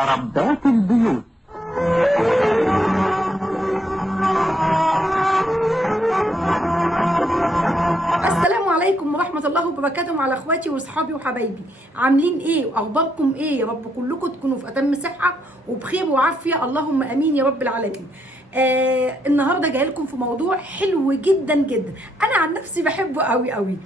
ربات البيوت. السلام عليكم ورحمة الله وبركاته على اخواتي واصحابي وحبايبي، عاملين ايه واخباركم ايه؟ يا رب كلكم تكونوا في اتم صحة وبخير وعافية، اللهم امين يا رب العالمين. النهارده جاي لكم في موضوع حلو جدا جدا، انا عن نفسي بحبه قوي قوي.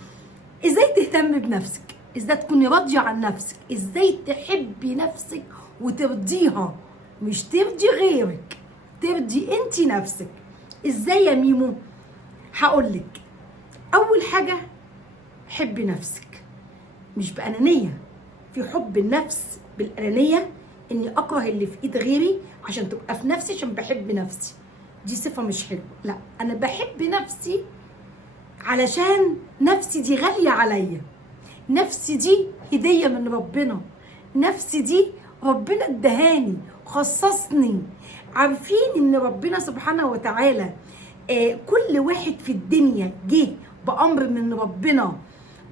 ازاي تهتم بنفسك، ازاي تكوني راضية عن نفسك، ازاي تحبي نفسك وترضيها، مش ترضي غيرك، ترضي انتي نفسك. ازاي يا ميمو؟ هقولك. اول حاجة حبي نفسك، مش بأنانية. في حب النفس بالأنانية اني اكره اللي في ايد غيري عشان تبقى في نفسي، عشان بحب نفسي. دي صفة مش حلوة. لا، انا بحب نفسي علشان نفسي دي غالية عليا، نفسي دي هدية من ربنا، نفسي دي ربنا ادهاني خصصني. عارفين ان ربنا سبحانه وتعالى كل واحد في الدنيا جه بأمر من ربنا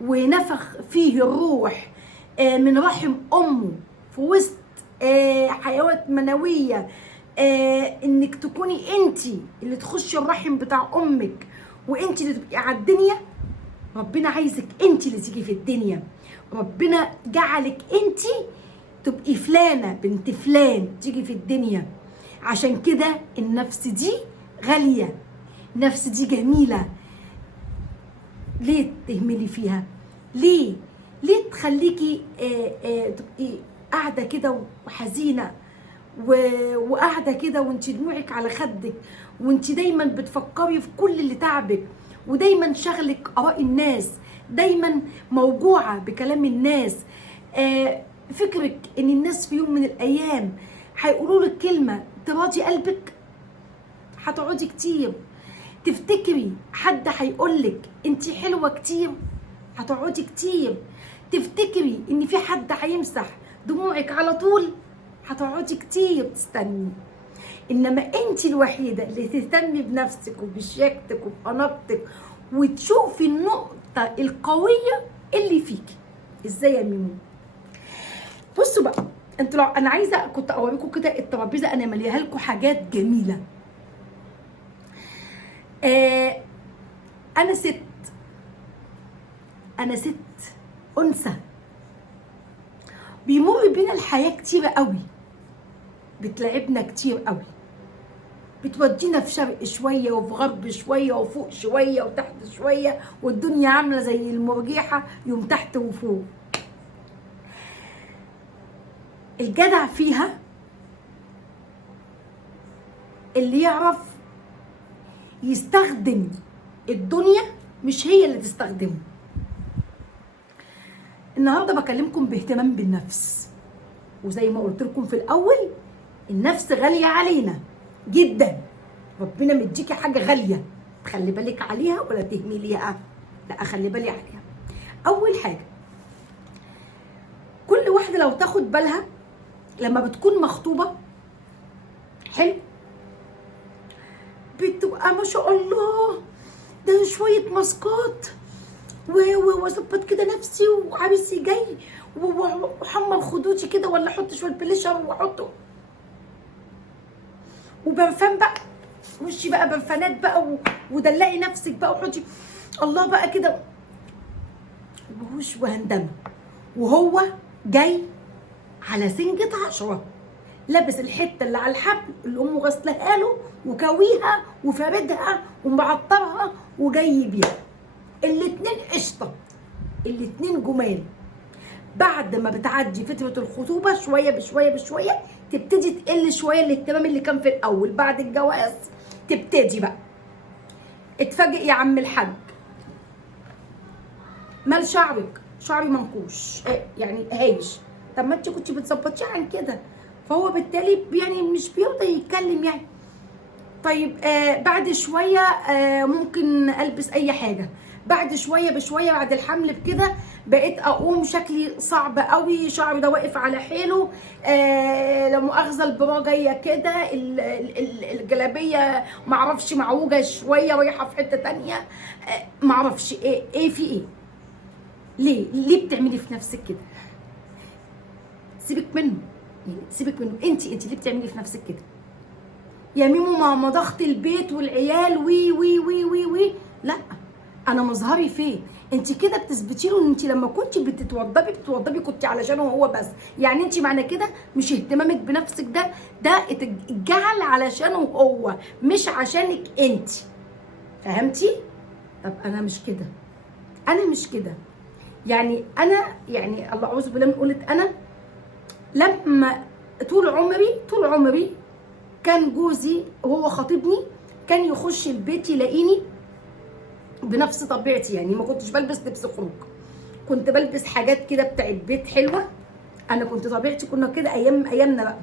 ونفخ فيه الروح من رحم أمه في وسط حيوات منوية، انك تكوني انتي اللي تخشي الرحم بتاع امك وانتي اللي تبقي على الدنيا. ربنا عايزك انتي اللي تيجي في الدنيا، ربنا جعلك انتي تبقي فلانة بنت فلان تيجي في الدنيا. عشان كده النفس دي غالية، النفس دي جميلة. ليه تهملي فيها؟ ليه تخليكي تبقي قاعدة كده وحزينة وقاعدة كده وانت دموعك على خدك، وانت دايما بتفكري في كل اللي تعبك، ودايما شغلك آراء الناس، دايما موجوعة بكلام الناس. فكرك ان الناس في يوم من الايام هيقولوا لك كلمة تراضي قلبك، هتقعدي كتير تفتكري حد هيقولك انت حلوة كتير، هتقعدي كتير تفتكري ان في حد هيمسح دموعك على طول، هتقعدي كتير تستني. انما انت الوحيدة اللي تهتمي بنفسك وبشياكتك وبأناقتك وتشوفي النقطة القوية اللي فيكي. ازاي يا ميمو؟ بصوا بقى، انتوا لو انا عايزة كنت اوريكم كده الترابيزة، انا مليها لكم حاجات جميلة. انا ست انثى، بيمر بينا الحياه كتير قوي، بتلعبنا كتير قوي، بتودينا في شرق شويه وفي غرب شويه وفوق شويه وتحت شويه، والدنيا عامله زي المرجيحه، يوم تحت وفوق. الجدع فيها اللي يعرف يستخدم الدنيا، مش هي اللي تستخدمه. النهارده بكلمكم باهتمام بالنفس، وزي ما قلت لكم في الاول، النفس غاليه علينا جدا. ربنا مديكي حاجه غاليه، تخلي بالك عليها ولا تهمليها؟ لا، خلي بالي عليها. اول حاجه، كل واحده لو تاخد بالها لما بتكون مخطوبه، حلو، بتبقى ما شاء الله ده شويه ماسكات واظبط كده نفسي، وعريسي جاي وحمر خدودي كده، ولا احط شويه بليشر واحطه، وبرفان بقى، وشي بقى برفانات بقى، ودلعي نفسك بقى وحطي الله بقى كده وهوش وهندمه، وهو جاي على سنجة 10 لابس الحته اللي على الحبل اللي امه غسلها له وكويها وفاردها ومعطرها وجاي بيها. الاتنين قشطه، الاتنين جمال. بعد ما بتعدي فتره الخطوبه شويه بشويه تبتدي تقل شويه الاهتمام اللي كان في الاول. بعد الجواز تبتدي بقى اتفاجئ يا عم الحاج، مال شعرك؟ شعري منكوش، يعني هايش. طب ما انت كنتي بتظبطيه عن كده. فهو بالتالي يعني مش بيرضى يتكلم يعني. طيب بعد شويه ممكن البس اي حاجه. بعد شويه بشويه بعد الحمل بكده بقيت اقوم شكلي صعب قوي، شعري ده واقف على حيله، لو مؤاخذه البرا جايه كده، الجلابيه معرفش معوجه شويه رايحه في حته تانيه، معرفش ايه في ايه. ليه بتعملي في نفسك كده؟ سيبك منه، يعني سيبك منه، انت اللي بتعملي في نفسك كده يا ميمو، ما ضغط البيت والعيال وي وي وي وي وي. لا، انا مظهري فين؟ انت كده بتثبتي له ان انت لما كنت بتتوضبي كنت علشانه هو بس. يعني انت معنى كده مش اهتمامك بنفسك ده اتجعل علشانه هو مش عشانك انت. فهمتي؟ طب انا مش كده، انا مش كده. يعني انا يعني الله اعوذ بالله من قولة انا، لما طول عمري كان جوزي وهو خاطبني كان يخش البيت يلاقيني بنفس طبيعتي. يعني ما كنتش بلبس لبس خروج، كنت بلبس حاجات كده بتاعت بيت حلوه. انا كنت طبيعتي، كنا كده ايامنا بقى،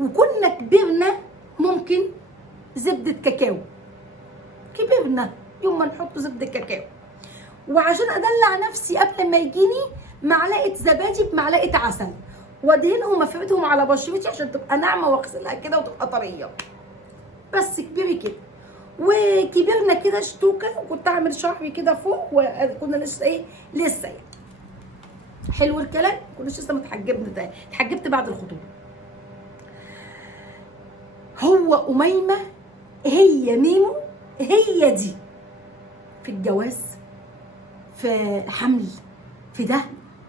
وكنا كبرنا ممكن زبده كاكاو، كبرنا يوم ما نحط زبده كاكاو. وعشان ادلع نفسي قبل ما يجيني معلقه زبادي بمعلقه عسل وادهنهم وافردهم على بشرتي عشان تبقى ناعمه واغسلها كده وتبقى طريه. بس كبري كده، وكبرنا كده شتوكه، وكنت اعمل شعري كده فوق، وكنا لسه لسه يعني حلو الكلام، كناش لسه متحجبنا، اتحجبت بعد الخطوبه. هو أميمة هي ميمو هي دي، في الجواز، في حمل، في ده.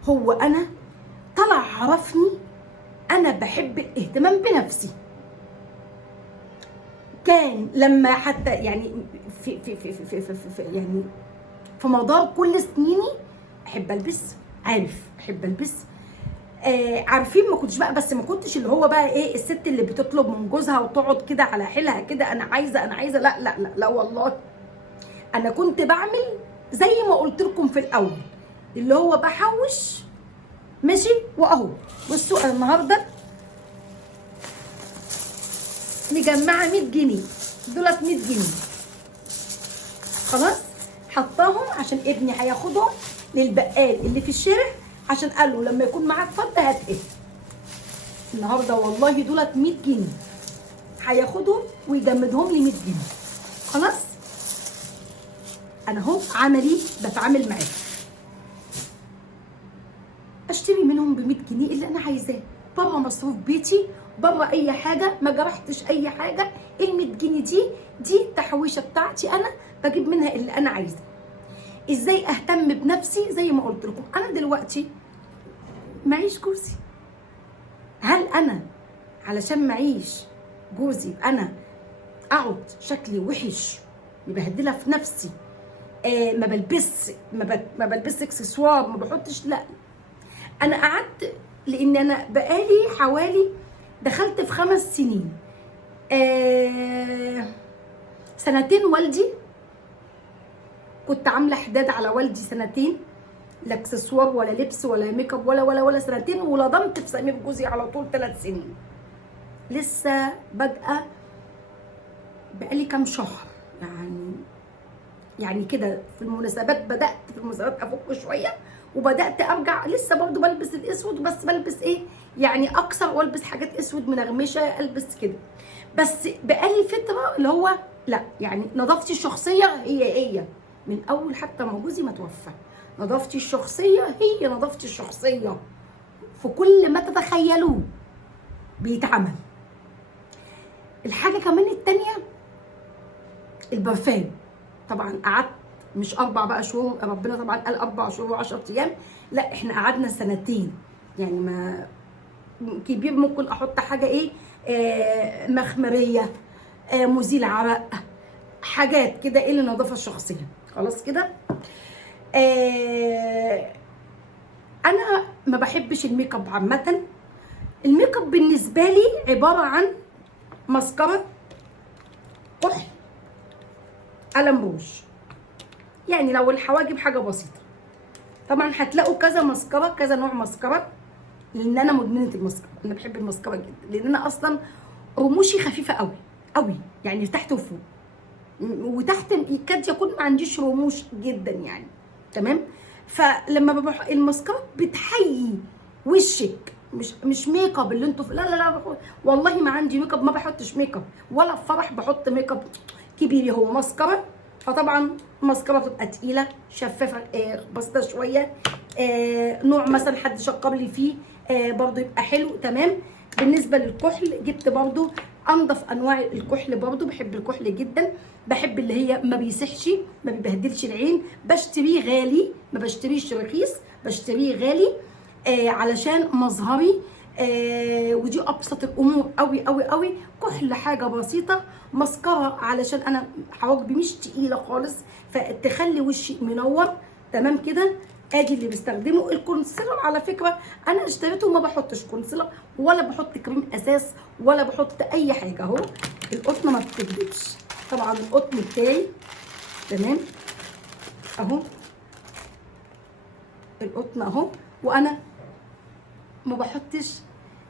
هو انا طلع عرفني انا بحب الاهتمام بنفسي. كان لما حتى يعني في يعني في مدار كل سنيني احب البس، احب البس. عارفين، ما كنتش بقى، بس ما كنتش اللي هو بقى الست اللي بتطلب من جوزها وتقعد كده على حيلها كده، انا عايزه. لا لا لا لا والله، انا كنت بعمل زي ما قلت لكم في الاول، اللي هو بحوش ماشي. واهو بصوا انا النهارده مجمعه 100 جنيه، دولت 100 جنيه خلاص، حطاهم عشان ابني هياخدهم للبقال اللي في الشارع، عشان قال له لما يكون معاك فضه هات النهارده والله دولت 100 جنيه هياخدهم ويجمدهم لي 100 جنيه خلاص. انا اهو عملي بتعامل معاه، اشتري منهم ب 100 جنيه اللي انا عايزاه، بره مصروف بيتي، بره اي حاجه، ما جرحتش اي حاجه. ال 100 جنيه دي التحويشه بتاعتي، انا بجيب منها اللي انا عايزاه. ازاي اهتم بنفسي؟ زي ما قلت لكم، انا دلوقتي معيش جوزي. هل انا علشان معيش جوزي انا اقعد شكلي وحش مبهدله في نفسي، ما بلبس اكسسوار، ما بحطش؟ لا، انا قعدت، لان انا بقالي حوالي دخلت في 5 سنين، سنتين والدي كنت عامله حداد على والدي، سنتين لا اكسسوار ولا لبس ولا ميك اب ولا سنتين، ولضمت في سمير جوزي على طول 3 سنين. لسه بادئه بقالي كام شهر يعني كده في المناسبات، بدات في المناسبات افك شويه، وبدات ارجع. لسه برضه بلبس الاسود، بس بلبس يعني اكثر، والبس حاجات اسود منغمشه، البس كده. بس بقالي فتره اللي هو لا، يعني نظافتي الشخصيه هي من اول حتى ما جوزي ما توفى، نظافتي الشخصيه هي نظافتي الشخصيه، في كل ما تتخيلوه بيتعمل. الحاجه كمان التانيه البرفان، طبعا قعدت مش 4 بقى شهور، ربنا طبعا قال 4 شهور و10 ايام، لا احنا قعدنا سنتين. يعني ما كبير ممكن احط حاجه مخمريه، مزيل عرق، حاجات كده للنظافه الشخصيه خلاص كده. انا ما بحبش الميك اب عامه. الميك اب بالنسبه لي عباره عن ماسكارا، كحل، قلم روج، يعني لو الحواجب حاجه بسيطه. طبعا هتلاقوا كذا ماسكارا، كذا نوع ماسكارا، لان انا مدمنه الماسكارا. انا بحب الماسكارا جدا، لان انا اصلا رموشي خفيفه قوي قوي، يعني تحت وفوق، وتحت يكاد يكون ما عنديش رموش جدا يعني، تمام. فلما بروح الماسكارا بتحيي وشك، مش ميك اب اللي انتوا لا والله ما عندي ميك اب، ما بحطش ميك اب، ولا في فرح بحط ميك اب كبير، هو ماسكارا. فطبعا الماسكارا بتبقى تقيله شفافه، بسيطه شويه، نوع مثلا حد شكر لي فيه برضو يبقى حلو، تمام. بالنسبه للكحل جبت برضو انضف انواع الكحل، برضو بحب الكحل جدا، بحب اللي هي ما بيسحش، ما بيبهدلش العين، بشتريه غالي، ما بشتريش رخيص، بشتريه غالي علشان مظهري. ودي ابسط الامور قوي قوي قوي. كحل حاجه بسيطه، مسكره علشان انا حواجبي مش تقيله خالص فتخلي وشي منور. تمام كده. ادي اللي بستخدمه. الكونسيلر على فكره انا اشتريته وما بحطش كونسيلر ولا بحط كريم اساس ولا بحط اي حاجه. اهو القطن ما بتكدبش طبعا، القطن بتاعي تمام اهو، القطن اهو، وانا ما بحطش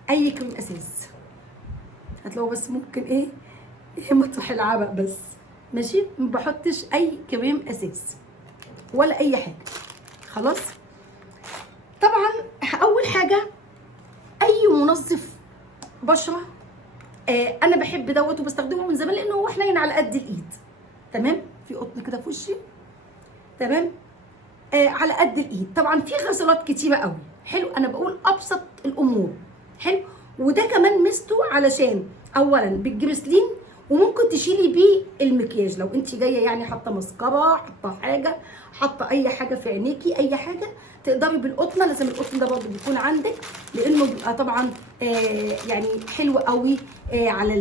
اي كريم اساس. هتلاقوا بس ممكن ايه مطرح العبق بس، ماشي. ما بحطش اي كريم اساس ولا اي حاجه. خلاص. طبعا اول حاجه اي منظف بشره انا بحب دوت وبستخدمه من زمان لانه هو حنين على قد الايد. تمام. في قطن كده في وشي. تمام. على قد الايد. طبعا في غسالات كتيره قوي. حلو. انا بقول ابسط الامور. حلو. وده كمان ميزته علشان اولا بالجريسلين، وممكن تشيلي بيه المكياج لو انت جايه يعني حاطه مسكره، حاطه حاجه، حاطه اي حاجه في عينيكي، اي حاجه تقدري بالقطنه. لازم القطن ده برضه بيكون عندك لانه بيبقى طبعا يعني حلو قوي على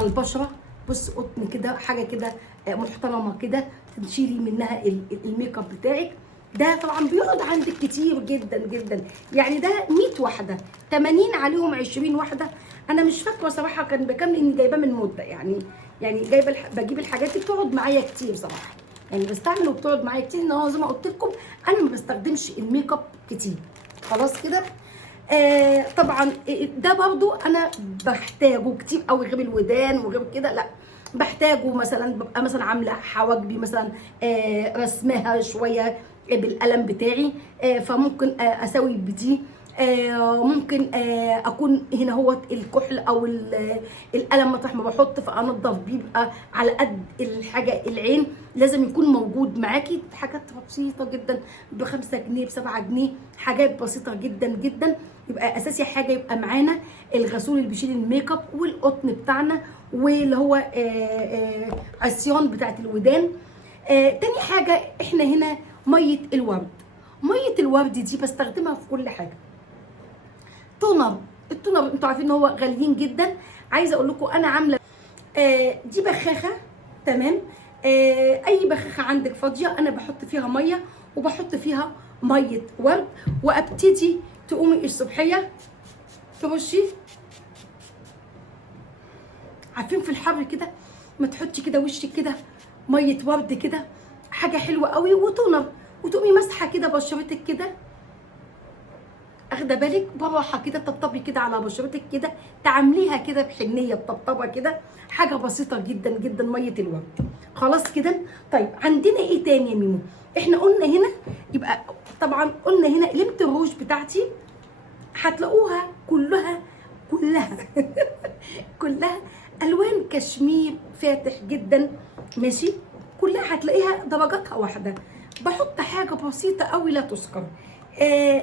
البشره. بص قطن كده حاجه كده محترمه كده تشيلي منها الميك اب بتاعك. ده طبعا بيقعد عندك كتير جدا جدا. يعني ده 100 واحده 80 عليهم 20 واحده. انا مش فاكره صراحه كان بكام لاني جايباه من مده يعني جايبه بجيب الحاجات اللي بتقعد معايا كتير صراحه. يعني بستعمل وبتقعد معايا كتير. ان هو زي ما قلت لكم انا ما بستخدمش الميك اب كتير. خلاص كده. طبعا ده برضو انا بحتاجه كتير قوي غير الودان وغير كده. لا بحتاجه مثلا ببقى مثلا عامله حواجبي مثلا رسمها شويه بالقلم بتاعي فممكن اسوي بدي. ممكن اكون هنا هو الكحل او القلم مطرح ما بحط فانضف بيبقى على قد الحاجه. العين لازم يكون موجود معاكي. حاجات بسيطه جدا ب5 جنيه ب7 جنيه، حاجات بسيطه جدا جدا. يبقى اساسي حاجه يبقى معانا الغسول اللي بيشيل الميك اب والقطن بتاعنا واللي هو عصيان بتاعت الودان. تاني حاجه احنا هنا ميه الورد. ميه الورد دي بستخدمها في كل حاجه. تونر. التونر انتوا عارفين ان هو غاليين جدا. عايزه اقول لكم انا عامله دي بخاخه. تمام. اي بخاخه عندك فاضيه انا بحط فيها ميه وبحط فيها ميه ورد وابتدي تقومي الصبحيه ترشي. عارفين في الحر كده ما تحطي كده وشك كده ميه ورد كده حاجه حلوه قوي وتونر وتقومي مسحه كده بشرتك كده. اخده بالك براحه كده تطبطبي كده على بشرتك كده تعمليها كده بحنيه بطبطبه كده. حاجه بسيطه جدا جدا ميه الورد. خلاص كده. طيب عندنا ايه تاني يا ميمو؟ احنا قلنا هنا يبقى طبعا قلنا هنا لمة الروج بتاعتي هتلاقوها كلها كلها الوان كشمير فاتح جدا. ماشي. كلها هتلاقيها درجاتها واحده. بحط حاجه بسيطه قوي لا تذكر.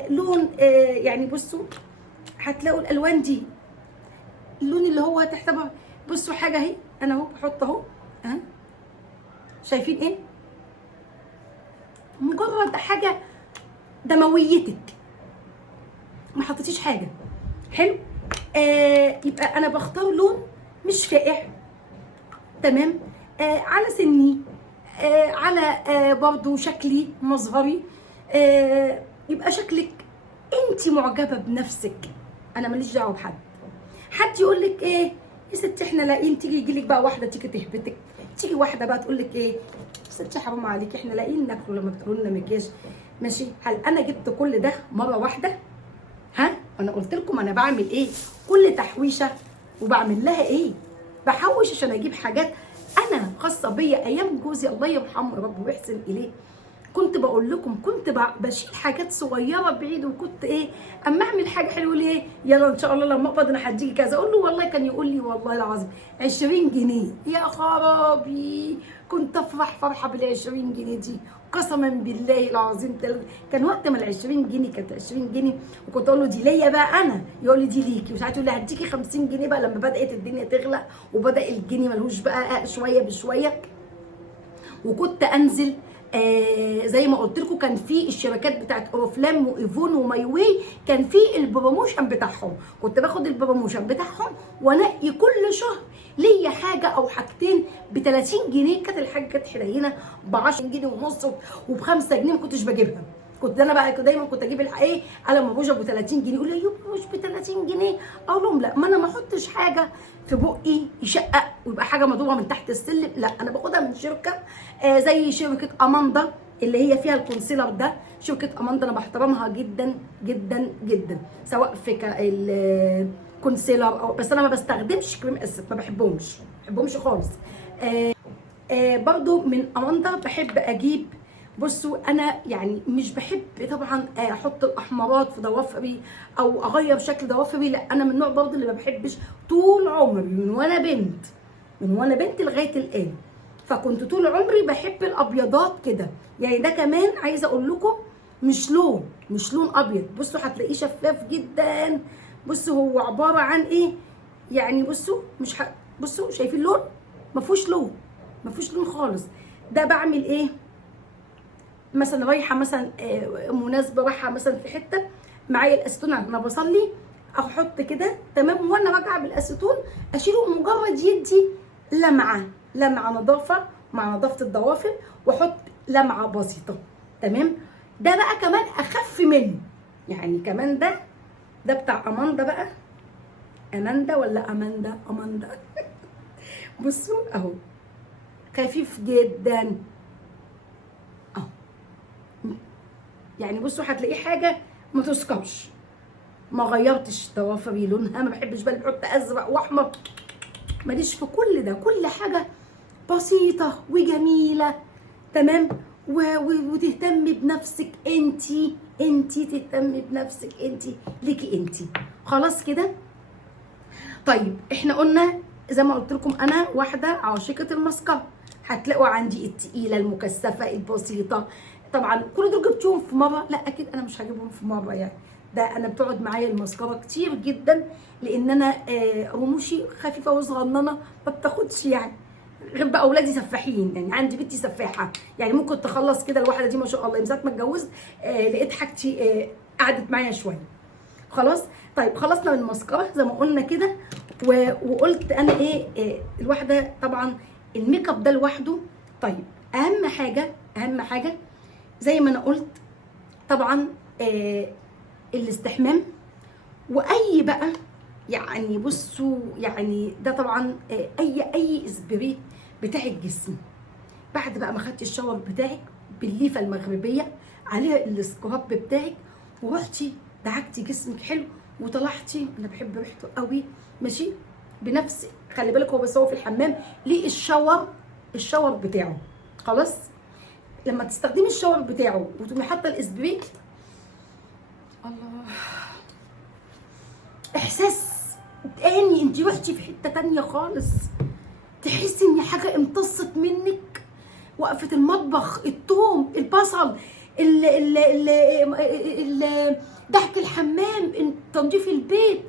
لون يعني بصوا هتلاقوا الالوان دي اللون اللي هو تحتها. بصوا حاجه اهي انا اهو بحط اهو. شايفين ايه؟ مجرد حاجه دمويتك ما حطيتيش حاجه. حلو. يبقى انا بختار لون مش فاقع. تمام. على سني على برضو شكلي مظهري. يبقى شكلك انت معجبه بنفسك. انا ماليش دعوه بحد. حد يقول لك ايه يا ستي احنا لاقيين، تيجي يجي لك بقى واحده تيجي تهبطك، تيجي واحده بقى تقول لك ايه ستي حرام عليك احنا لاقيين ناكله لما بتقولوا لنا مكياج. ماشي. هل انا جبت كل ده مره واحده؟ انا قلت لكم انا بعمل ايه. كل تحويشه وبعمل لها ايه، بحوش عشان اجيب حاجات انا خاصه بيا. ايام جوزي الله يرحمه يا رب ويحسن اليه كنت بقول لكم كنت بشيل حاجات صغيره بعيد، وكنت ايه اما اعمل حاجه حلوه لي ايه يلا ان شاء الله لما اقبض انا هديكي كذا، اقول له والله كان يقول لي والله العظيم 20 جنيه يا خرابي، كنت افرح فرحه بال 20 جنيه دي قسما بالله العظيم. كان وقت ما ال 20 جنيه كانت 20 جنيه، وكنت اقول له دي ليا بقى انا، يقول لي دي ليكي، وساعات يقول لي هديكي 50 جنيه بقى لما بدات الدنيا تغلى وبدا الجنيه ملهوش بقى شويه بشويه. وكنت انزل زي ما قلت لكم كان في الشركات بتاعت اورفلام وايفون وماي واي، كان في البروموشن بتاعهم، كنت باخد البروموشن بتاعهم وانقي كل شهر ليا حاجه او حاجتين ب 30 جنيه. كانت الحاجه كانت حنينه ب 10 جنيه ونص وب 5 جنيه ما كنتش بجيبها. كنت انا بقى دايما كنت اجيب ايه قلم ابوجه ب 30 جنيه، يقول لي ايوه مش ب 30 جنيه، اقول لهم لا ما انا ما احطش حاجه في بقي يشقق ويبقى حاجه مضروبه من تحت السلم، لا انا باخدها من شركه زي شركه اماندا اللي هي فيها الكونسيلر ده. شركه اماندا انا بحترمها جدا جدا جدا، سواء في الكونسيلر او بس انا ما بستخدمش كريم اسيد، ما بحبهمش خالص. برضو من اماندا بحب اجيب، بصوا انا يعني مش بحب طبعا احط الاحمرات في ضوافري او اغير شكل ضوافري، لا انا من النوع برضه اللي ما بحبش طول عمري من وانا بنت لغايه الان، فكنت طول عمري بحب الابيضات كده. يعني ده كمان عايزه اقول لكم مش لون ابيض، بصوا هتلاقيه شفاف جدا. بصوا هو عباره عن ايه يعني، بصوا بصوا شايفين اللون، ما فيهوش لون خالص. ده بعمل ايه مثلا رايحه مثلا مناسبه، رايحه مثلا في حته معايا الاسيتون انا بصلي، احط كده تمام، وانا راجعه بالاسيتون اشيله مجرد يدي لمعه نظافه مع نظافه الضوافر، واحط لمعه بسيطه تمام. ده بقى كمان اخف منه يعني، كمان ده بتاع اماندا بقى، اماندا بصوا اهو خفيف جدا اهو، يعني بصوا هتلاقيه حاجه ما تسكرش، ما غيرتش ضوافري لونها، ما بحبش بقى بحط ازرق واحمر، ماليش في كل ده، كل حاجه بسيطه وجميله تمام. وتهتمي بنفسك انتي تهتمي بنفسك انتي ليكي انتي، خلاص كده. طيب احنا قلنا زي ما قلت لكم انا واحده عاشقه الماسكارا، هتلاقوا عندي التقيله المكثفه البسيطه، طبعا كل دول جبتهم في مره، لا اكيد انا مش هجيبهم في مره يعني، ده انا بتقعد معايا الماسكارا كتير جدا، لان انا رموشي خفيفه وصغننه ما بتاخدش يعني، غير بقى اولادي سفاحين، يعني عندي بنتي سفاحه يعني ممكن تخلص كده الواحده دي ما شاء الله، من ساعه ما اتجوزت لقيت حاجتي قعدت معايا شويه خلاص. طيب خلصنا من الماسكارا زي ما قلنا كده، وقلت انا الواحده طبعا الميك اب ده لوحده. طيب اهم حاجه زي ما انا قلت طبعا الاستحمام، واي بقى يعني بصوا يعني ده طبعا اي اسبري بتاع الجسم، بعد بقى ما خدتي الشاور بتاعك بالليفه المغربيه عليها السكراب بتاعك، ورحتي دعكتي جسمك حلو وطلعتي، انا بحب ريحته قوي ماشي بنفس، خلي بالك هو بس هو في الحمام ليه الشاور بتاعه خلاص. لما تستخدمي الشاور بتاعه وتقومي حاطه الاسبري، الله احساس تاني، انت رحتي في حته تانيه خالص، تحسي ان حاجه امتصت منك، وقفه المطبخ، الثوم، البصل، ضحك الحمام، تنظيف البيت،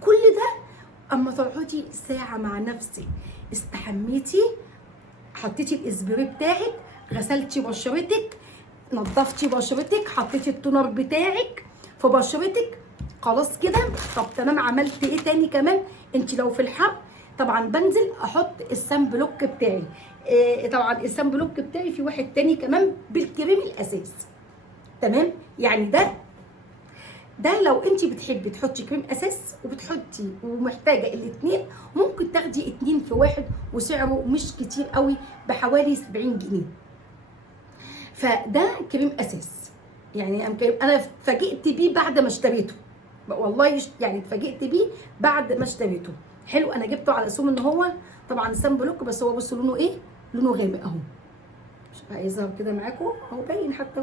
كل ده اما تقعدي ساعه مع نفسك استحميتي، حطيتي الاسبري بتاعك، غسلتي بشرتك، نظفتي بشرتك، حطيتي التونر بتاعك في بشرتك، خلاص كده. طب تمام، عملت ايه تاني كمان؟ انت لو في الحر طبعا بنزل احط السان بلوك بتاعي، طبعا السان بلوك بتاعي في واحد تاني كمان بالكريم الاساس تمام. يعني ده لو انت بتحبي تحطي كريم اساس وبتحطي ومحتاجه الاثنين، ممكن تاخدي 2 في 1، وسعره مش كتير قوي بحوالي 70 جنيه. فده كريم اساس يعني انا اتفاجئت بيه بعد ما اشتريته، والله يعني اتفاجئت بيه بعد ما اشتريته، حلو. انا جبته على اساس ان هو طبعا سان بلوك، بس هو بصوا لونه ايه، لونه غامق اهو مش عايزها كده معاكم اهو، باين حتى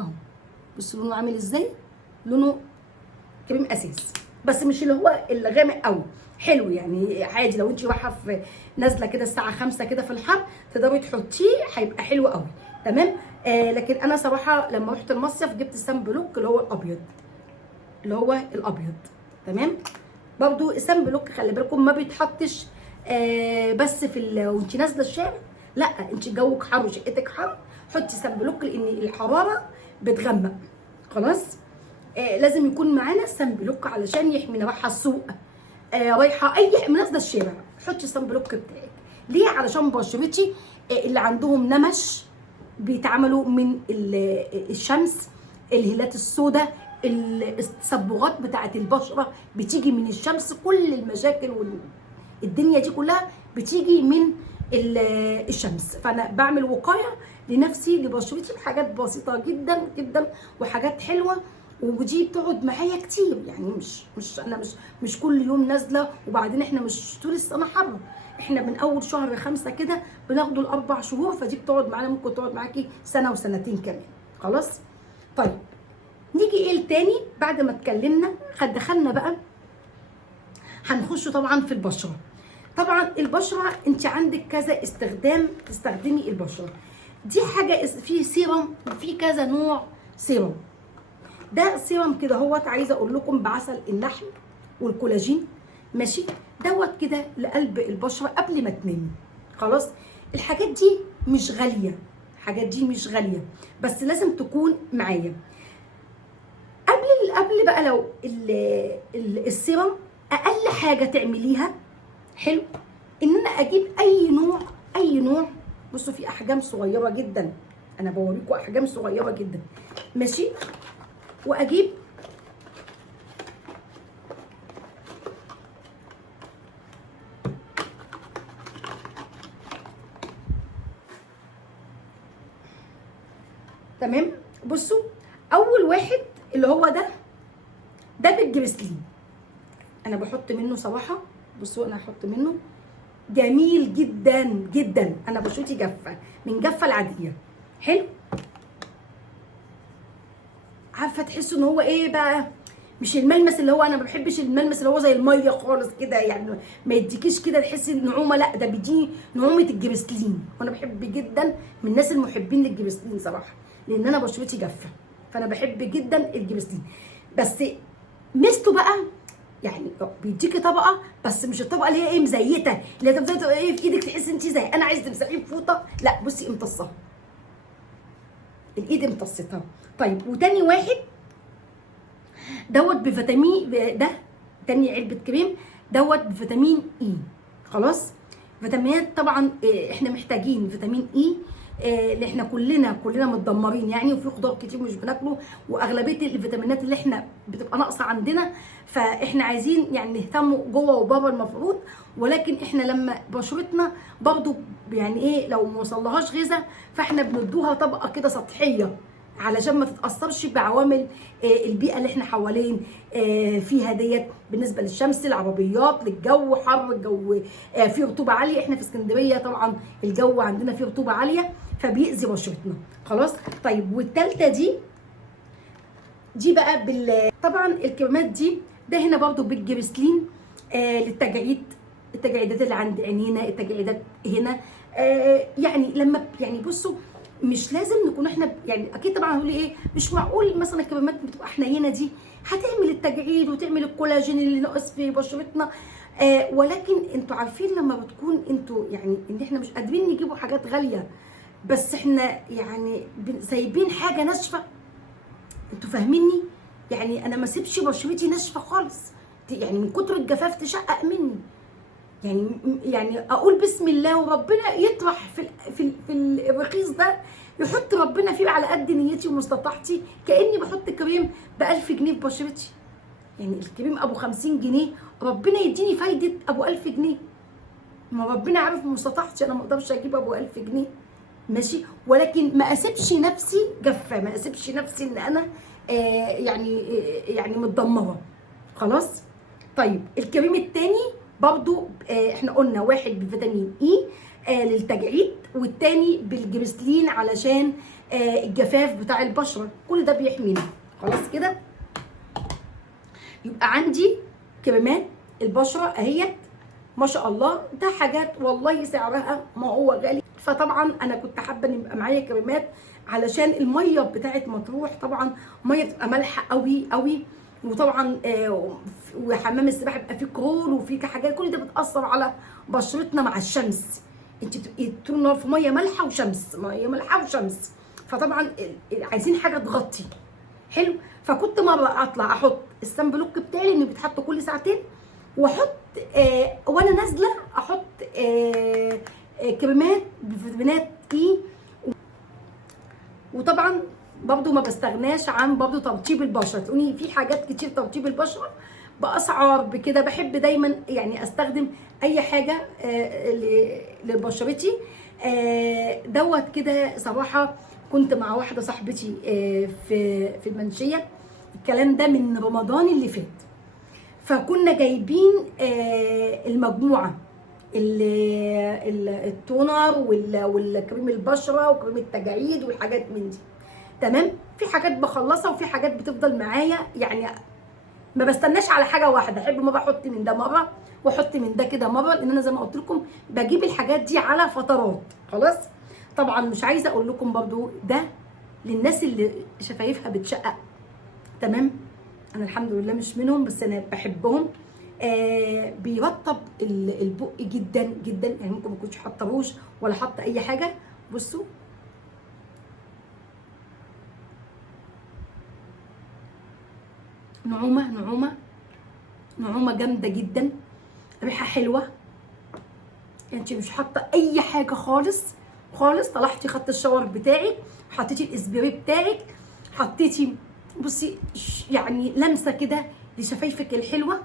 اهو. بصوا لونه عامل ازاي، لونه كريم اساس، بس مش اللي هو الغامق قوي، حلو يعني عادي. لو انت رايحه في نازله كده الساعه 5 كده في الحر تقدري تحطيه، هيبقى حلو قوي. تمام. لكن انا صراحه لما رحت المصيف جبت السان بلوك اللي هو الابيض، اللي هو الابيض. تمام. برضو السان بلوك خلي بالكم ما بيتحطش بس في وانت نازله الشارع، لا انت جوك حر وشقتك حر حطي سان بلوك، لان الحراره بتغمق. خلاص. لازم يكون معانا سان بلوك علشان يحمينا. رايحه السوق، رايحه اي نازله الشارع، حطي السان بلوك بتاعك. ليه؟ علشان بشرتي اللي عندهم نمش بيتعملوا من الشمس، الهالات السوداء، التصبغات بتاعت البشره بتيجي من الشمس، كل المشاكل والدنيا دي كلها بتيجي من الشمس. فانا بعمل وقايه لنفسي لبشرتي بحاجات بسيطه جدا جدا وحاجات حلوه، ودي بتقعد معايا كتير. يعني انا مش كل يوم نازله، وبعدين احنا مش طول السنه حر، احنا من اول شهر 5 كده بناخده ال4 شهور، فدي بتقعد معانا، ممكن تقعد معاكي سنه وسنتين كمان. خلاص. طيب نيجي ايه التاني بعد ما اتكلمنا دخلنا بقى، هنخش طبعا في البشره. طبعا البشره انت عندك كذا استخدام تستخدمي البشره دي. حاجه في سيرم، في كذا نوع سيرم. ده سيرم كده هوت، عايزه اقول لكم بعسل النحل والكولاجين، ماشي، دوت كده لقلب البشره قبل ما تنامي. خلاص. الحاجات دي مش غاليه، الحاجات دي مش غاليه، بس لازم تكون معايا. قبل بقى لو السيرم، اقل حاجه تعمليها حلو ان انا اجيب اي نوع. بصوا في احجام صغيره جدا، انا بوريكم احجام صغيره جدا، ماشي. واجيب تمام. بصوا اول واحد اللي هو ده بالجريسلين، انا بحط منه صراحه. بصوا انا هحط منه، جميل جدا جدا. انا بشوتي جافه من جافه العاديه، حلو. عارفه تحسوا ان هو ايه بقى، مش الملمس اللي هو، انا ما بحبش الملمس اللي هو زي الميه خالص كده، يعني ما يديكيش كده تحسي النعومه، لا ده بيديني نعومه الجريسلين. وانا بحب جدا، من الناس المحبين للجريسلين صراحه، لان انا بشرتي جافه، فانا بحب جدا الجريسلين. بس ميزته بقى يعني بيديكي طبقه، بس مش الطبقه اللي هي ايه مزيته، اللي هي تفضلي ايه في ايدك تحسي انت زي انا عايزه تمسحيه بفوطه، لا بصي امتصها، الايد امتصتها. طيب وتاني واحد دوت بفيتامين، ده تاني علبه كريم دوت بفيتامين اي. خلاص. فيتامينات طبعا احنا محتاجين فيتامين اي، اللي احنا كلنا متدمرين يعني، وفي خضار كتير مش بناكله، واغلبيه الفيتامينات اللي احنا بتبقى ناقصه عندنا، فاحنا عايزين يعني نهتم جوه وبره المفروض. ولكن احنا لما بشرتنا برضو يعني ايه لو ما وصلهاش غذاء، فاحنا بندوها طبقه كده سطحيه علشان ما تتاثرش بعوامل البيئه اللي احنا حوالين فيها ديت، بالنسبه للشمس، العربيات، للجو حر، الجو فيه رطوبه عاليه. احنا في اسكندريه طبعا الجو عندنا فيه رطوبه عاليه فبيأذي بشرتنا. خلاص. طيب والثالثه دي بقى طبعا الكريمات دي، ده هنا برضو بالجريسلين للتجاعيد، التجاعيدات اللي عند عينينا، التجاعيدات هنا يعني لما يعني بصوا مش لازم نكون احنا يعني اكيد طبعا هقول ايه، مش معقول مثلا الكريمات بتبقى حنينه دي هتعمل التجاعيد وتعمل الكولاجين اللي ناقص في بشرتنا. ولكن انتوا عارفين لما بتكون انتوا يعني ان احنا مش قادرين نجيبوا حاجات غاليه، بس احنا يعني سايبين حاجه ناشفه، انتوا فاهميني؟ يعني انا ما سيبش بشرتي ناشفه خالص، يعني من كتر الجفاف تشقق مني، يعني اقول بسم الله وربنا يطرح في الرخيص ده، يحط ربنا فيه على قد نيتي ومستطاعتي، كاني بحط كريم ب1000 جنيه في بشرتي. يعني الكريم ابو 50 جنيه ربنا يديني فايده ابو 1000 جنيه، ما ربنا عارف مستطاعتي، انا ما اقدرش اجيب ابو 1000 جنيه ماشي. ولكن ما اسيبش نفسي جافه، ما اسيبش نفسي ان انا يعني متدمره. خلاص. طيب الكريم التاني برضو احنا قلنا واحد بفيتامين اي، للتجعيد، والتاني بالجريسلين علشان الجفاف بتاع البشره. كل ده بيحمينا. خلاص كده يبقى عندي كريمات البشره اهيت ما شاء الله. ده حاجات والله سعرها ما هو غالي، فطبعا انا كنت حابه ان يبقى معايا كريمات علشان الميه بتاعت مطروح طبعا ميه بتبقى مالحه قوي قوي، وطبعا وحمام السباحه بيبقى فيه كلور وفيه حاجات، كل ده بتاثر على بشرتنا مع الشمس. انت بتبقي طول النهار في ميه مالحه وشمس، ميه مالحه وشمس، فطبعا عايزين حاجه تغطي. حلو. فكنت مره اطلع احط السان بلوك بتاعي اللي بيتحط كل ساعتين، واحط وانا نازله احط كريمات بفيتامينات اي. وطبعا برضو ما بستغناش عن برضو ترطيب البشره. تقولي في حاجات كتير ترطيب البشره باسعار بكده، بحب دايما يعني استخدم اي حاجه لبشرتي دوت كده. صراحه كنت مع واحده صاحبتي في المنشيه، الكلام ده من رمضان اللي فات، فكنا جايبين المجموعه التونر والكريم البشره وكريم التجاعيد والحاجات من دي. تمام. في حاجات بخلصها وفي حاجات بتفضل معايا، يعني ما بستناش على حاجه واحده، احب مره احط من ده مره واحط من ده كده مره، لان انا زي ما قلت لكم بجيب الحاجات دي على فترات. خلاص. طبعا مش عايزه اقول لكم برضو ده للناس اللي شفايفها بتشقق. تمام. انا الحمد لله مش منهم، بس انا بحبهم. بيرطب البق جدا جدا، يعني ممكن ما اكونش حاطه روج ولا حاطه اي حاجه. بصوا نعومه نعومه نعومه جامده جدا، ريحه حلوه. انت مش حاطه اي حاجه خالص خالص. طلعتي خدت الشاور بتاعك، حطيتي الاسبري بتاعك، حطيتي بصي يعني لمسه كده لشفايفك الحلوه،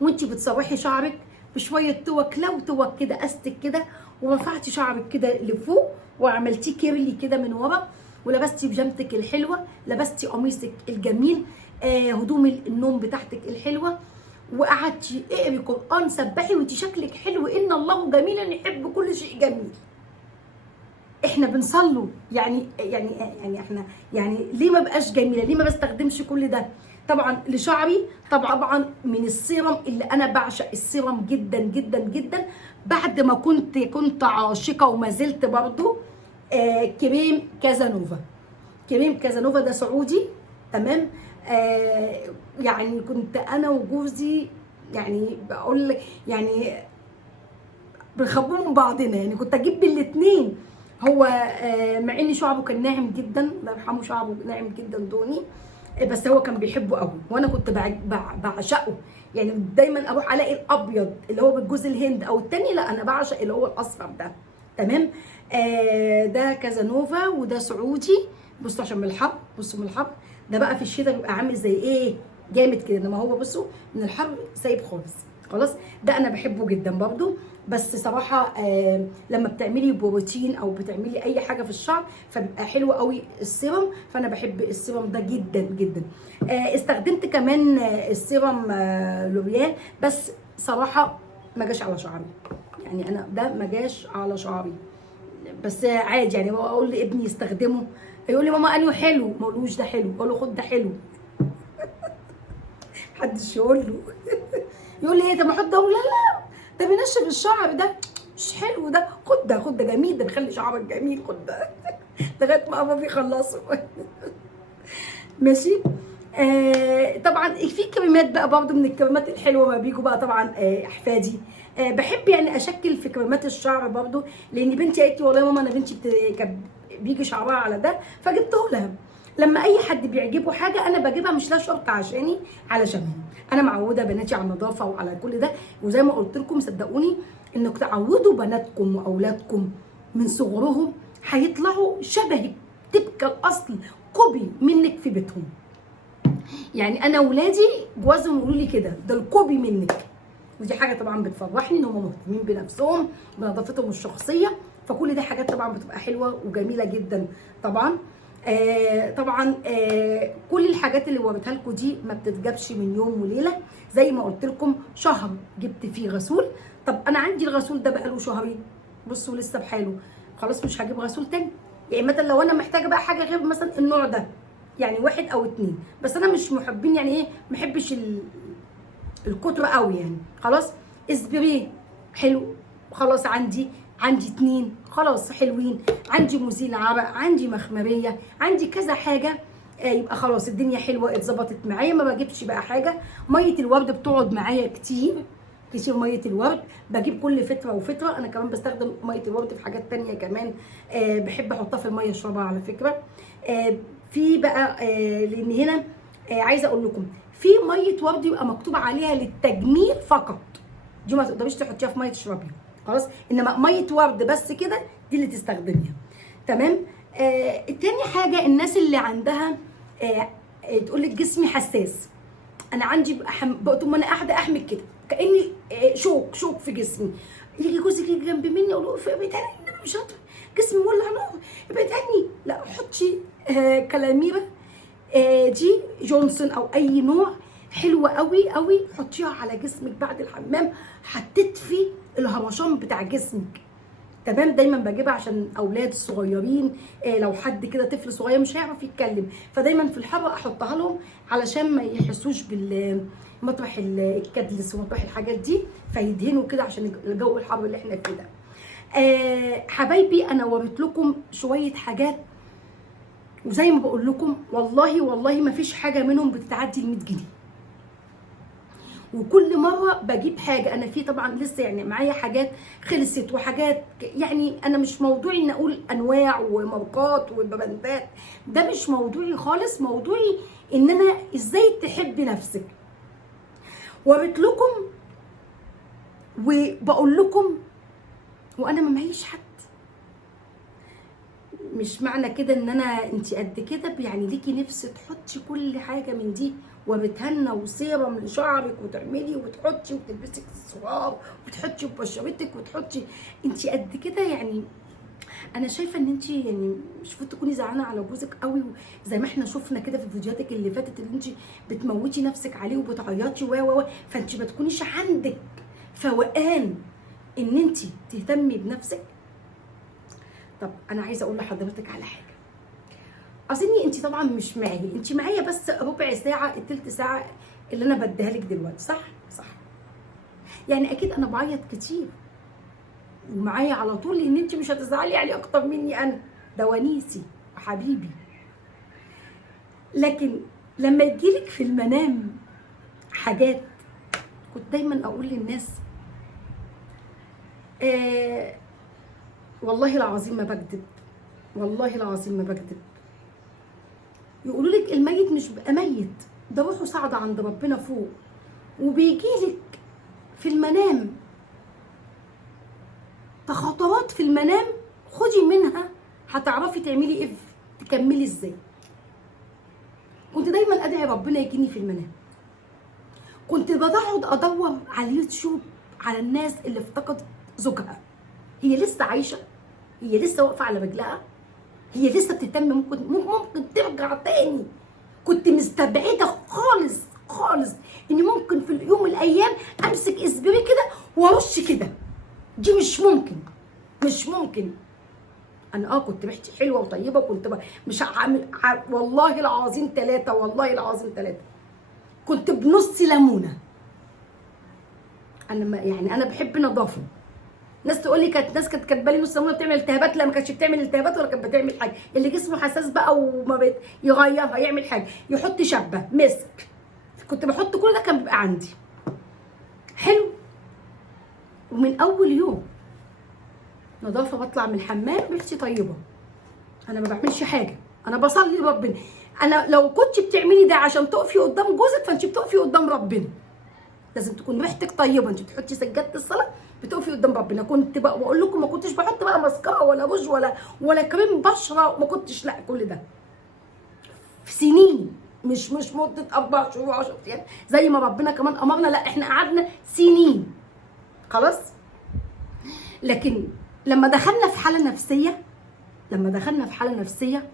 وانتي بتسرحي شعرك بشويه توك، لو توك كده استك كده، ورفعتي شعرك كده لفوق وعملتيه كيرلي كده من ورا، ولبستي بيجامتك الحلوه، لبستي قميصك الجميل، هدوم النوم بتاعتك الحلوه، وقعدتي اقري قران، سبحي، وانتي شكلك حلو. ان الله جميل يحب كل شيء جميل. احنا بنصلوا يعني احنا يعني ليه ما بقاش جميله؟ ليه ما بستخدمش كل ده؟ طبعا لشعري طبعا من السيرم اللي انا بعشق السيرم جدا جدا جدا. بعد ما كنت عاشقه وما زلت برضو كريم كازانوفا. كريم كازانوفا ده سعودي. تمام. يعني كنت انا وجوزي يعني بقول لك يعني بنخبوه من بعضنا، يعني كنت اجيب بالاثنين. هو مع ان شعره كان ناعم جدا، الله يرحمه، شعره ناعم جدا دوني، بس هو كان بيحبه قوي، وانا كنت بعشقه. يعني دايما اروح الاقي الابيض اللي هو بالجوز الهند او التاني، لا انا بعشق اللي هو الاصفر ده. تمام. ده كازانوفا وده سعودي. بصوا عشان من الحر، بصوا من الحر ده بقى في الشتاء بيبقى عامل زي ايه، جامد كده، انما هو بصوا من الحر سايب خالص. خلاص. ده انا بحبه جدا برضو. بس صراحه لما بتعملي بروتين او بتعملي اي حاجه في الشعر فبيبقى حلو قوي السيرم، فانا بحب السيرم ده جدا جدا. استخدمت كمان السيرم لوريال، بس صراحه ما جاش على شعري، يعني انا ده ما جاش على شعري، بس عادي يعني بقول لابني يستخدمه، يقول لي ماما انه حلو، ما اقولوش ده حلو، اقول له خد ده حلو. محدش يقول له. يقول لي ايه؟ طب ما احط ده، لا لا ده بينشف الشعر، ده مش حلو، ده خد ده، خد ده جميل، ده بيخلي شعرك جميل، خد ده. لغايه ما ابا بيخلصوا. ماشي. طبعا في كريمات بقى برضو من الكريمات الحلوه ما بيجوا بقى طبعا احفادي. بحب يعني اشكل في كريمات الشعر برضو، لان بنتي قالت لي والله يا ماما انا بنتي بيجي شعرها على ده، فجبته لها. لما اي حد بيعجبه حاجه انا بجيبها، مش لا شرط عشاني، علشانهم. انا معوده بناتي على النظافه وعلى كل ده، وزي ما قلت لكم صدقوني انك تعودوا بناتكم واولادكم من صغرهم هيطلعوا شبهك، تبقى الاصل كوبي منك في بيتهم. يعني انا ولادي جوازهم يقولوا لي كده، ده الكوبي منك، ودي حاجه طبعا بتفرحني ان هم مهتمين بنفسهم بنظافتهم الشخصيه، فكل دي حاجات طبعا بتبقى حلوه وجميله جدا طبعا. طبعا كل الحاجات اللي وريتها لكم دي ما بتتجابش من يوم وليله، زي ما قلت لكم شهر جبت فيه غسول. طب انا عندي الغسول ده بقاله شهرين، بصوا لسه بحاله، خلاص مش هجيب غسول تاني. يعني مثلا لو انا محتاجه بقى حاجه غير مثلا النوع ده، يعني 1 أو 2، بس انا مش محبين يعني ايه، محبش الكتر قوي يعني. خلاص اسبري حلو، خلاص عندي 2 خلاص حلوين، عندي مزيل عرق، عندي مخمريه، عندي كذا حاجه. يبقى خلاص الدنيا حلوه اتظبطت معايا. ما بجيبش بقى حاجه. ميه الورد بتقعد معايا كتير كتير. ميه الورد بجيب كل فتره وفتره. انا كمان بستخدم ميه الورد في حاجات تانية كمان. بحب احطها في الميه اشربها على فكره. في بقى لان هنا عايزه اقول لكم في ميه ورد يبقى مكتوب عليها للتجميل فقط، دي ما تقدريش تحطيها في ميه تشربيها خلاص. انما ميه ورد بس كده دي اللي تستخدميها. تمام. تاني حاجه، الناس اللي عندها تقول لك جسمي حساس. انا عندي طول ما انا قاعده احمل كده كاني شوك في جسمي. يجي جوزك يجي جنب مني اقول له ابعد عني، انا مش هقدر، جسمي مولع نار، ابعد عني. لا حطي كلاميرا دي جونسون او اي نوع، حلوه قوي قوي، حطيها على جسمك بعد الحمام، هتطفي الهرشان بتاع جسمك. تمام. دايما بجيبها عشان اولاد الصغيرين، لو حد كده طفل صغير مش هيعرف يتكلم، فدايما في الحر احطها لهم علشان ما يحسوش بالمطرح الكدلس ومطرح الحاجات دي، فيدهنوا كده عشان الجو الحر اللي احنا فيه ده. حبايبي انا وريت لكم شويه حاجات، وزي ما بقول لكم والله ما فيش حاجه منهم بتتعدي ال 100 جنيه. وكل مره بجيب حاجه. انا في طبعا لسه يعني معايا حاجات خلصت وحاجات، يعني انا مش موضوعي ان اقول انواع وماركات وبراندات، ده مش موضوعي خالص. موضوعي ان انا ازاي تحبي نفسك. وريت لكم وبقول لكم وانا ما معيش حد. مش معنى كده ان انا انت قد كده يعني ليكي نفس تحطي كل حاجه من دي وبتهنى وسيرم لشعرك وتعملي وتحطي وتلبسي اكسسوار وتحطي ببشرتك وتحطي، انت قد كده يعني. انا شايفه ان انت يعني مش المفروض تكوني زعلانه على جوزك قوي زي ما احنا شفنا كده في فيديوهاتك اللي فاتت، اللي انت بتموتي نفسك عليه وبتعيطي فانت ما تكونيش عندك فوقان ان انت تهتمي بنفسك. طب انا عايزه اقول لحضرتك على حاجه. اظني انت طبعا مش معايا، انت معايا بس ربع ساعه، التلت ساعه اللي انا بديها لك دلوقتي، صح؟ يعني اكيد انا بعيط كتير ومعايا على طول، لان انت مش هتزعلي يعني اكتر مني، انا ده ونيسي وحبيبي. لكن لما يجيلك في المنام حاجات، كنت دايما اقول للناس والله العظيم ما بكذب، والله العظيم ما بكذب. يقولوا لك الميت مش بقى ميت، ده روحه صاعده عند ربنا فوق، وبيجيلك في المنام تخاطرات في المنام، خدي منها هتعرفي تعملي ايه، تكملي ازاي. كنت دايما ادعي ربنا يجيني في المنام. كنت بقعد ادور على اليوتيوب على الناس اللي افتقدت زوجها، هي لسه عايشه، هي لسه واقفه على رجلها، هي لسه بتهتم، ممكن ترجع تاني. كنت مستبعده خالص ان ممكن في يوم من الايام امسك اسبري كده وارش كده، دي مش ممكن. انا كنت ريحتي حلوه وطيبه، كنت مش والله العظيم 3، والله العظيم 3 كنت بنص ليمونه. انا يعني انا بحب نظافه. ناس تقول لي ناس كانت كاتبه لي نص ليمونه بتعمل التهابات، لا ما كانتش بتعمل التهابات ولا كانت بتعمل حاجه. اللي جسمه حساس بقى وما يغيرها يعمل حاجه، يحط شبه مسك، كنت بحط كل ده، كان بيبقى عندي حلو. ومن اول يوم نظافه، بطلع من الحمام ريحتي طيبه، انا ما بعملش حاجه، انا بصلي لربنا. انا لو كنت بتعملي ده عشان تقفي قدام جوزك فانت بتقفي قدام ربنا، لازم تكون ريحتك طيبه، انت بتحطي سجاده الصلاه بتقفي قدام ربنا. كنت بقى بقول لكم ما كنتش بحط بقى ماسكارا ولا روج ولا كريم بشره، ما كنتش، لا كل ده في سنين، مش مده 4 شهور 10 ايام زي ما ربنا كمان امرنا، لا احنا قعدنا سنين خلاص. لكن لما دخلنا في حاله نفسيه،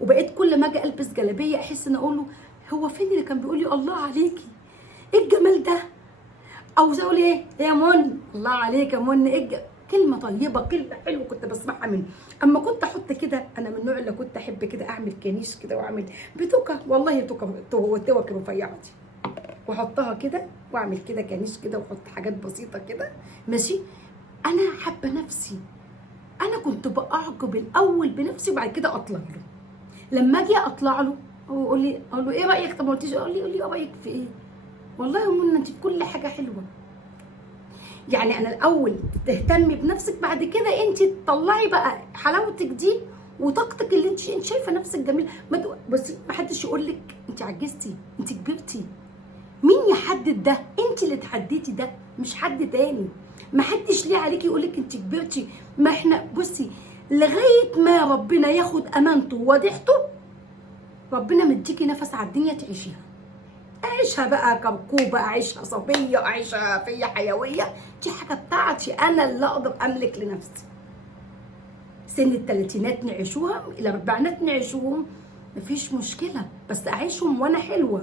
وبقيت كل ما اجي البس جلابيه احس ان اقول له هو فين اللي كان بيقول لي الله عليكي ايه الجمال ده، او اقول ايه يا من الله عليك يا من ايه كلمه طيبه، كلمه حلوه كنت بسمعها منه. اما كنت احط كده، انا من النوع اللي كنت احب كده اعمل كنيش كده واعمل بتوكه، والله توك رفيعه دي، واحطها كده واعمل كده كنيش كده واحط حاجات بسيطه كده ماشي. انا حابه نفسي، انا كنت بعجب الاول بنفسي وبعد كده اطلع له. لما اجي اطلع له هو اقول له ايه رايك؟ طب ما قلتيش. قول لي ايه رايك في ايه؟ والله يا منى انت في كل حاجه حلوه. يعني انا الاول تهتمي بنفسك، بعد كده انت تطلعي بقى حلاوتك دي وطاقتك اللي انت شايفه نفسك جميله. بس ما حدش يقول لك انت عجزتي، انت كبرتي. مين يحدد ده؟ انت اللي تحددي ده، مش حد تاني. ما حدش ليه عليكي يقولك انت كبرتي. ما احنا بصي، لغايه ما ربنا ياخد امانته ووضيحته، ربنا مديكي نفس على الدنيا تعيشيها. اعيشها بقى كركوبه، اعيشها صبيه، اعيشها فيا حيويه، دي حاجه بتاعتي انا اللي اقدر املك لنفسي. سن الثلاثينات نعيشوها، الاربعينات نعيشوهم، مفيش مشكله، بس اعيشهم وانا حلوه.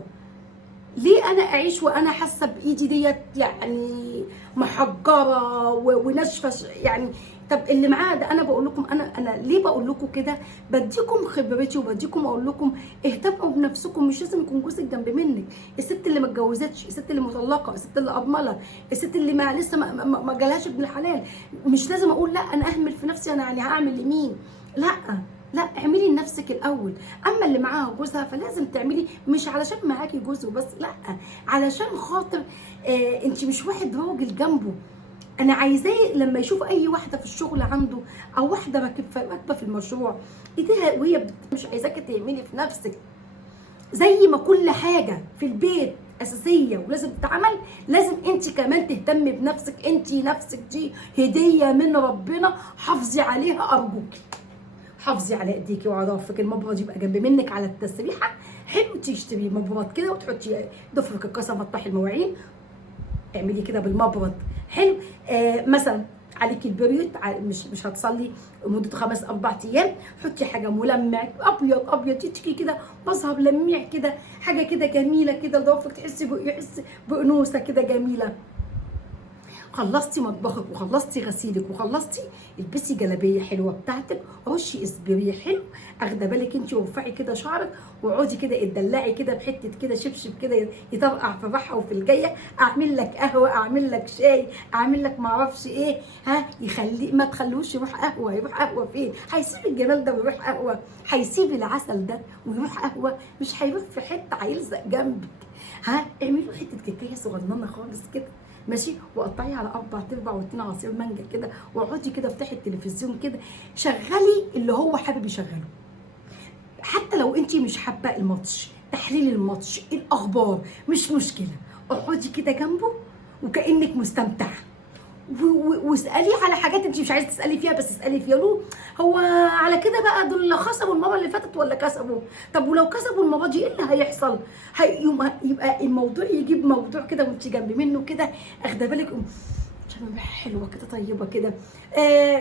ليه انا اعيش وانا حاسه بايدي ديت يعني محجره وناشفه يعني؟ طب اللي معاه ده، انا بقول لكم، انا ليه بقول لكم كده؟ بديكم خبرتي وبديكم اقول لكم اهتموا بنفسكم. مش لازم يكون جوزك جنب منك، الست اللي ما اتجوزتش، الست اللي مطلقه، الست اللي ارمله، الست اللي لسه ما جالهاش ابن الحلال، مش لازم اقول لا انا اهمل في نفسي، انا يعني هعمل لمين؟ لا لا، اعملي لنفسك الاول. اما اللي معاها جوزها فلازم تعملي، مش علشان معاكي جوز وبس، لا، علشان خاطر انت مش واحد راجل جنبه. انا عايزاه لما يشوف اي واحده في الشغل عنده او واحده راكبه في المشروع ايديها وهي مش عايزاكي تعملي في نفسك. زي ما كل حاجه في البيت اساسيه ولازم تتعمل، لازم انت كمان تهتمي بنفسك. انت نفسك دي هديه من ربنا، حافظي عليها ارجوكي. حافظي على ايديكي وعلى ضفرك، المبرد يبقى جنب منك على التسريحه. حلو تشتري مبرد كده وتحطي ضفرك الكسر مطرح المواعين، اعملي كده بالمبرد. حلو. مثلا عليكي البريود، مش هتصلي مده 5 4 ايام، حطي حاجه ملمع ابيض ابيض تيجي كده مظهر لميع كده، حاجه كده جميله كده ضفرك يحس بانوثه كده جميله. خلصتي مطبخك وخلصتي غسيلك وخلصتي، البسي جلابيه حلوه بتاعتك، رشي اسبريه حلو، اخده بالك انت، وارفعي كده شعرك واقعدي كده اتدلعي كده بحته كده شبشب كده يطرقع في الراحه وفي الجايه. اعمل لك قهوه، اعمل لك شاي، اعمل لك معرفش ايه، يخلي ما تخلوش يروح قهوه. يروح قهوه فين؟ هيسيب الجمال ده ويروح قهوه؟ هيسيب العسل ده ويروح قهوه؟ مش هيروح في حته هيلزق جنبك. اعملوا حته كيكه صغننه خالص كده ماشي، وقطعيه على 4/4 وادينا عصير مانجا كده، واقعدي كده افتحي التلفزيون كده، شغلي اللي هو حابب يشغله. حتى لو انت مش حابه الماتش، تحليل الماتش، الاخبار، مش مشكله، اقعدي كده جنبه وكانك مستمتعه، واسالي على حاجات انت مش عايزه تسالي فيها، بس اسالي فيها له. هو على كده بقى دول خسبوا المره اللي فاتت ولا كسبوا؟ طب ولو كسبوا المره دي ايه اللي هيحصل؟ يبقى الموضوع يجيب موضوع كده وانت جنب منه كده، اخده بالك عشان حلوه كده طيبه كده.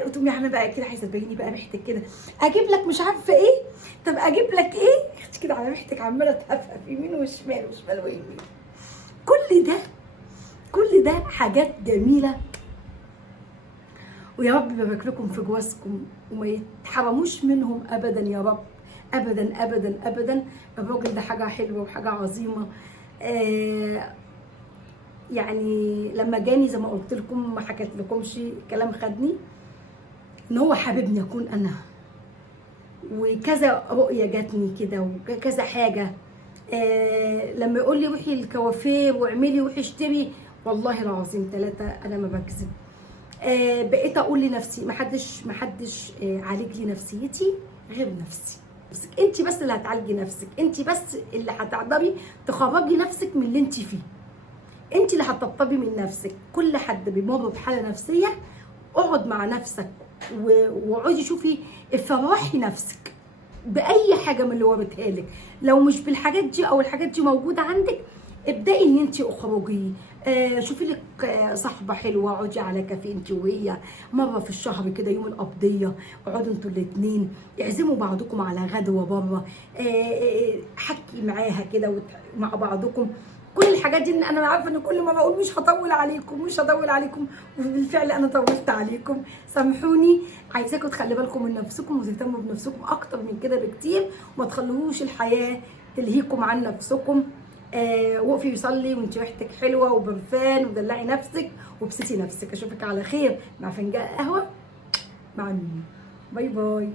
تقومي عامله بقى كده، عايزه تبيني بقى ريحتك كده، اجيب لك مش عارفه ايه، طب اجيب لك ايه، اختي كده على ريحتك عماله تهفف يمين وشمال وشمال ويمين. كل ده حاجات جميله، ويا رب يبارك لكم في جوازكم وما يتحرموش منهم ابدا يا رب، ابدا ابدا ابدا. الراجل ده حاجه حلوه وحاجه عظيمه. يعني لما جاني زي ما قلت لكم، ما حكيت لكمش كلام، خدني ان هو حاببني اكون انا، وكذا رؤيه جاتني كده وكذا حاجه. لما يقول لي روحي الكوافير واعملي روحي اشتري، والله العظيم 3 انا ما بكذب. بقيت اقول لنفسي محدش عالج لي نفسيتي غير نفسي. انت بس اللي هتعالجي نفسك، انت بس اللي هتقدري تخرجي نفسك من اللي انت فيه، انت اللي هتطبطبي من نفسك. كل حد بيمر بحاله نفسيه، اقعد مع نفسك واقعدي شوفي، افرحي نفسك باي حاجه من اللي وريتها لك. لو مش بالحاجات دي او الحاجات دي موجوده عندك، ابدأي ان انت اخرجي. شوفي لك صاحبه حلوه، اقعدي على كافيه انت وهي مره في الشهر كده، يوم القبضيه، اقعدوا انتوا الاثنين، اعزموا بعضكم على غدوه بره، حكي معاها كده مع بعضكم. كل الحاجات دي انا عارفه ان كل ما بقول مش هطول عليكم مش هطول عليكم، وبالفعل انا طولت عليكم، سامحوني. عايزاكم تخلي بالكم من نفسكم وتهتموا بنفسكم اكتر من كده بكتير، وما تخلوهوش الحياه تلهيكم عن نفسكم. وقفي وصلي وانت ريحتك حلوه وبرفان، ودلعي نفسك وابسطي نفسك. اشوفك على خير مع فنجان قهوه مع مين. باي باي.